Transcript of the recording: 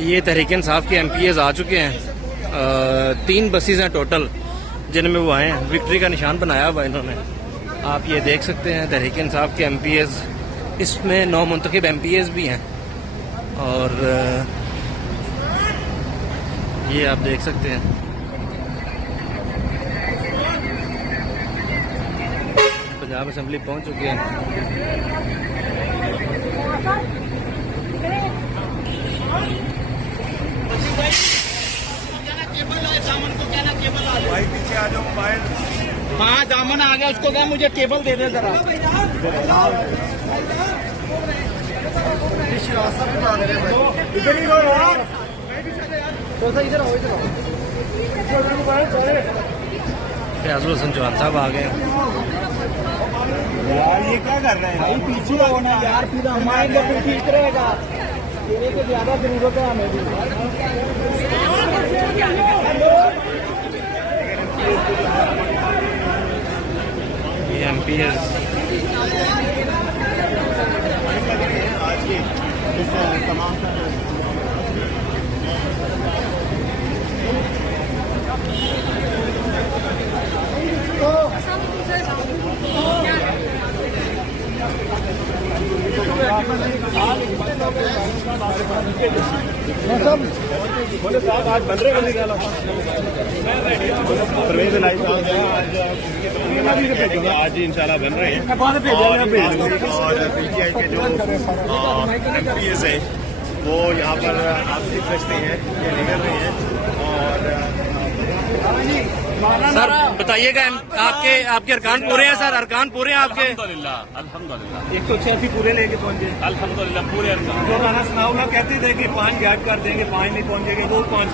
ये तहरीक इंसाफ के MPs आ चुके हैं। 3 बसेस हैं टोटल जिनमें वो आए हैं। विक्ट्री का निशान बनाया हुआ इन्होंने, आप ये देख सकते हैं। तहरीक इंसाफ के MPs, इसमें 9 मुंतखब MPs भी हैं और ये आप देख सकते हैं। पंजाब असेंबली पहुंच चुके हैं। भाई पीछे आ जाओ मोबाइल। हाँ दामन आ गया, उसको क्या मुझे केबल दे दे जरा। इधर ही रहो यार। इधर आओ, इधर आओ। फैजुल हसन चौहान साहब आ गए। यार ये क्या कर रहे हैं भाई पीछे आओ ना यार, फिर हमारे लिए ठीक रहेगा। तेरे को ज्यादा जरूरत है हमें भी। ये MPs आज बन रहे आज ही इंशाल्लाह बन रहे हैं। और PTI के जो MPs हैं वो यहाँ पर आप देख सकते हैं, ये निकल रहे हैं। और सर बताइएगा, आपके अरकान पूरे हैं सर? अरकान पूरे हैं आपके? अल्हम्दुलिल्लाह 186 पूरे लेके पहुंचे। अल्हम्दुलिल्लाह पूरे जो गाना सुनाओ ना कहते थे कि 5 गायब कर देंगे, 5 नहीं पहुंचेंगे, वो 5